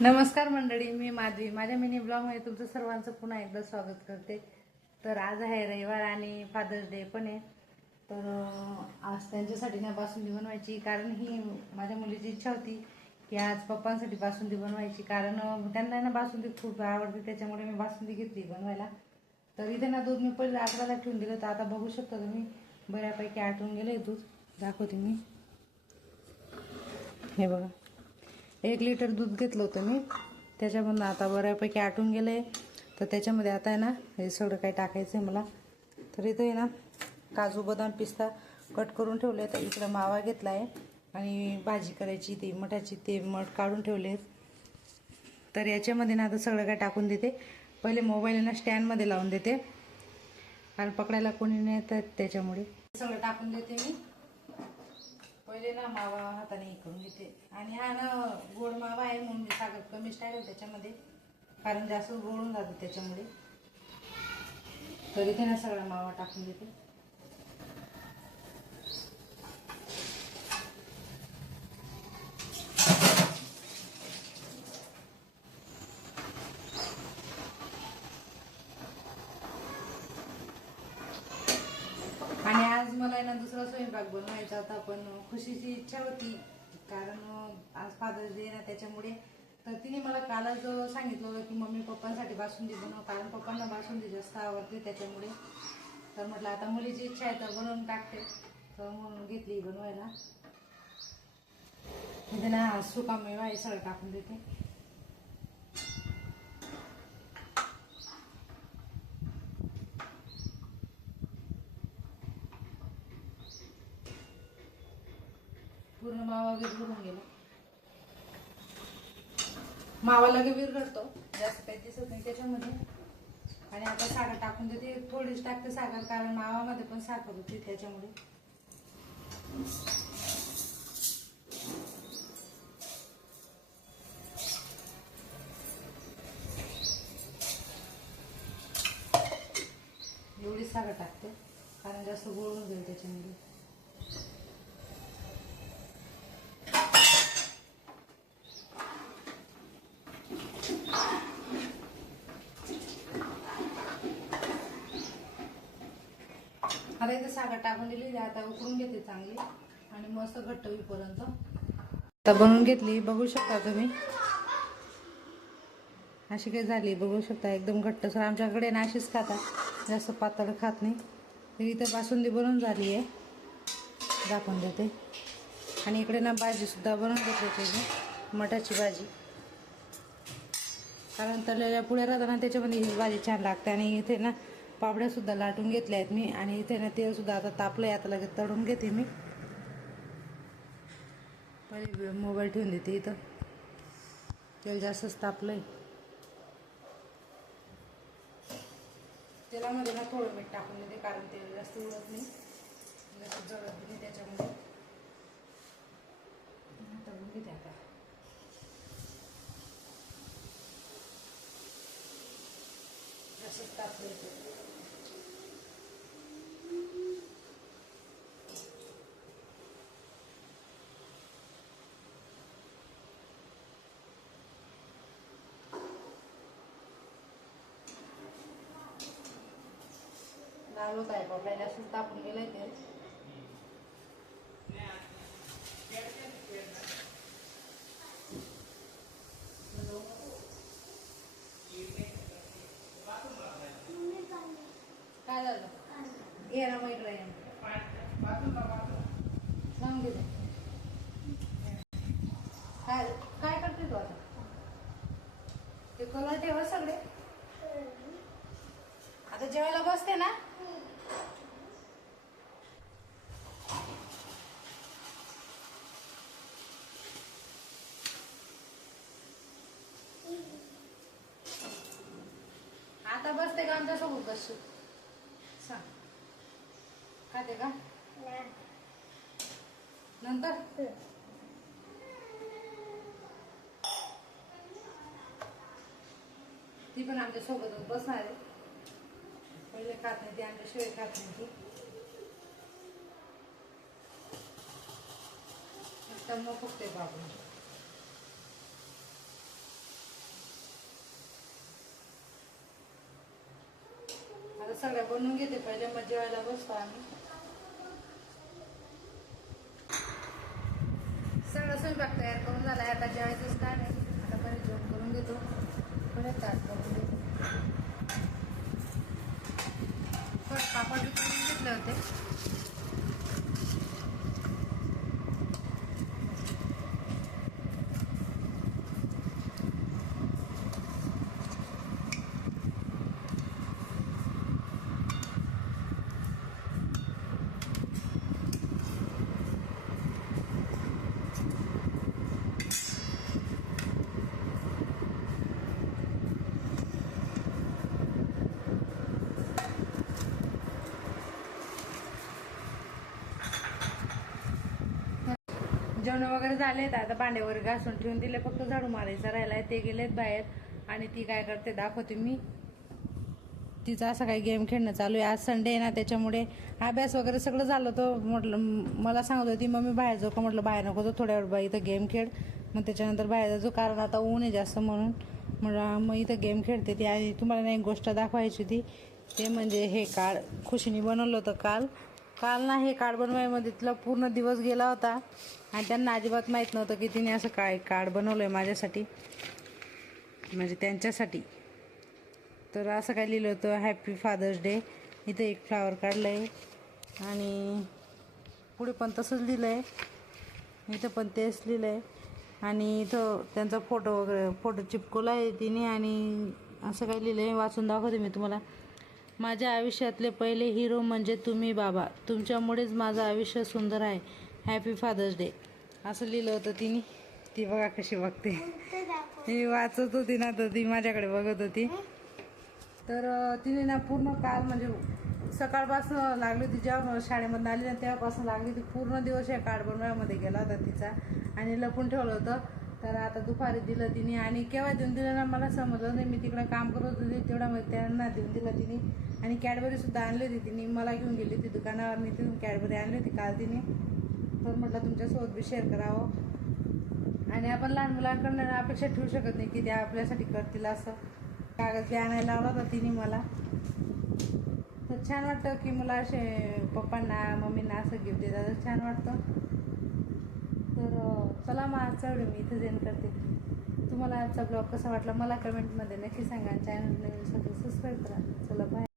नमस्कार मंडळी, मी माधवी. माझ्या मिनी ब्लॉगमध्ये तुमचं सर्वांचं पुन्हा एकदा स्वागत करते. तर आज आहे रविवार आणि फादर्स डे पण आहे. तर आज त्यांच्यासाठी ना बासुंदी बनवायची, कारण ही माझ्या मुलीची इच्छा होती की आज पप्पांसाठी बासुंदी बनवायची, कारण त्यांना ना बासुंदी खूप आवडते. त्याच्यामुळे मी बासुंदी घेतली बनवायला. तर इथे ना दूध मी पहिले आठवायला ठेवून दिलं. तर आता बघू शकता तुम्ही, बऱ्यापैकी आटून गेले दूध. दाखवते मी, हे बघा. 1 लिटर दूध घेतलं होतं मी, त्याच्यामधून आता बऱ्यापैकी आटून गेलं आहे. तर त्याच्यामध्ये आता आहे ना हे सगळं काही टाकायचं आहे मला. तर इथं आहे ना काजू बदाम पिस्ता कट करून ठेवले. तर इकडं मावा घेतला आहे आणि भाजी करायची ती मठाची, ते मठ काढून ठेवले. तर याच्यामध्ये ना आता सगळं काय टाकून देते. पहिले मोबाईल ना स्टँडमध्ये लावून देते, कारण पकडायला कोणी नाही येतात, त्याच्यामुळे सगळं टाकून देते मी. पहिले ना मावा हाताने हे करून घेते. आणि हा ना गोड मावा आहे म्हणून मी साखर कमीच टाकेल त्याच्यामध्ये, कारण जास्त गोडून जातं त्याच्यामुळे. तर इथे ना सगळा मावा टाकून देते. आणि आज मला ना दुसरा स्वयंपाक बनवायचा होता, पण खुशीची इच्छा होती, कारण आज फादर्स डे ना त्याच्यामुळे. तर तिने मला कालच सांगितलं होतं की मम्मी पप्पांसाठी बासुंदी बनव, कारण पप्पांना बासुंदी जास्त आवडते त्याच्यामुळे. तर म्हटलं आता मुलीची इच्छा आहे तर बनवून टाकते, तर म्हणून घेतली बनवायला. इथे ना सुका मेवा हे सगळं टाकून देते. पूर्ण मावा विरघळून गेला. मावा लगे विरघळतो, जास्त काही दिसत नाही त्याच्यामध्ये. आणि आता साखर टाकून देते, थोडीच टाकते साखर, कारण मावामध्ये पण साखर होती त्याच्यामुळे. एवढीच साखर टाकते, कारण जास्त गोळून जाईल त्याच्यामुळे. आता इथे साखर टाकून दिली. आता उकळून घेते चांगली आणि मस्त घट्ट होईपर्यंत. आता बनवून घेतली, बघू शकता तुम्ही अशी काही झाली, बघू शकता एकदम घट्ट. सर आमच्याकडे ना अशीच खातात, जास्त पातळ खात नाही. तर इथं बासुंदी बनवून झाली आहे, दाखवून देते. आणि इकडे ना भाजीसुद्धा बनवून घेतली त्याची, मटाची भाजी, कारण तळलेल्या पुड्या राहतात ना त्याच्यामध्ये ही भाजी छान लागते. आणि इथे ना पापड्यासुद्धा लाटून घेतल्या आहेत मी. आणि इथे ना तेलसुद्धा आता तापलं आहे, आता लगेच तळून घेते मी. पहिले मोबाईल ठेवून देते इथं, तेल जास्तच तापलं आहे. तेलामध्ये ना थोडं मीठ टाकून देते, कारण तेल जास्त उडत नाही, जास्त जळत नाही त्याच्यामध्ये. तळून घेते आता. जास्तच तापलं आहे. लाल होत आहे पापड्या, जास्त तापून गेलंय तेल. काय झालं? ये ना मग इकडे ये. सांग दे काय काय करते तू आता? ते कलर ठेवा सगळे. आता जेवायला बसते ना. आता बसते का आमच्यासोबत बसू? सांग, खाते का नंतर? ती पण आमच्या सोबतच बसणार आहे. पहिले खात नाही ती, आमच्याशिवाय खात नाही ती. एकदम मग फुगते बाबू. सगळ्या बनवून घेते पहिले, मग जेवायला बसतो आम्ही. सगळं स्वयंपाक तयार करून झाला, आता जेवायचंच काय नाही. आता परत जेवण करून घेतो, परत ताट करून घेतो. परत पापड बी करून घेतले होते. जेवण वगैरे झालेत, आता भांडे वगैरे घासून ठेवून दिले, फक्त झाडू मारायचं राहिलाय. ते गेलेत बाहेर आणि ती काय करते दाखवते मी. तिचं असं काही गेम खेळणं चालू आहे. आज संडे आहे ना, त्याच्यामुळे अभ्यास वगैरे सगळं झालं. तर म्हटलं, मला सांगत होती मम्मी बाहेर जाऊ का, म्हटलं बाहेर नको, तो थोड्या वेळ इथं गेम खेळ. मग त्याच्यानंतर बाहेर जाऊ, कारण आता ऊन आहे जास्त म्हणून. मग इथं गेम खेळते ती. आणि तुम्हाला नाही गोष्ट दाखवायची होती, ते म्हणजे हे कार्ड खुशीने बनवलं होतं काल ना. हे कार्ड बनवायमध्ये तिला पूर्ण दिवस गेला होता आणि त्यांना अजिबात माहीत नव्हतं की तिने असं काय कार्ड बनवलं आहे माझ्यासाठी, म्हणजे त्यांच्यासाठी. तर असं काय लिहिलं होतं, हॅपी फादर्स डे. इथं एक फ्लावर काढलं आहे आणि पुढे पण तसंच लिहिलं आहे, इथं पण तेच लिहिलं आहे. आणि इथं त्यांचा फोटो चिपकवला आहे तिने. आणि असं काय लिहिलं आहे, वाचून दाखवते मी तुम्हाला. माझ्या आयुष्यातले पहिले हिरो म्हणजे तुम्ही बाबा, तुमच्यामुळेच माझं आयुष्य सुंदर आहे. हॅपी फादर्स डे असं लिहिलं होतं तिने. ती बघा कशी बघते, मी वाचत होती ना तर ती माझ्याकडे बघत होती. तर तिने ना पूर्ण काल म्हणजे सकाळपासून लागली होती, जेव्हा शाळेमधून आली ना तेव्हापासून लागली होती. पूर्ण दिवस या कार्ड बनवायमध्ये गेला होता तिचा आणि लपून ठेवलं होतं. तर आता दुपारी दिलं तिने. आणि केव्हा देऊन दिलं ना मला समजलं नाही, मी तिकडं काम करत होते तेवढ्यामध्ये त्यांना देऊन दिलं तिने. आणि कॅडबरीसुद्धा आणली होती तिने, मला घेऊन गेली होती दुकानावर. मी तिथून कॅडबरी आणली होती काल तिने. तर म्हटलं तुमच्यासोबत बी शेअर करावं. आणि आपण लहान मुलांकडनं अपेक्षा ठेवू शकत नाही की त्या आपल्यासाठी करतील. असं कागद बी आणायला लावला होता तिने मला. तर छान वाटतं की मला असे पप्पांना मम्मींना असं गिफ्ट देतात, छान वाटतं. तर चला मग आजचा व्हिडिओ मी इथं एंड करते. तुम्हाला आजचा ब्लॉग कसा वाटला मला कमेंटमध्ये नक्की सांगा. चॅनल नवीन सबस्क्राईब करा. चला बाय.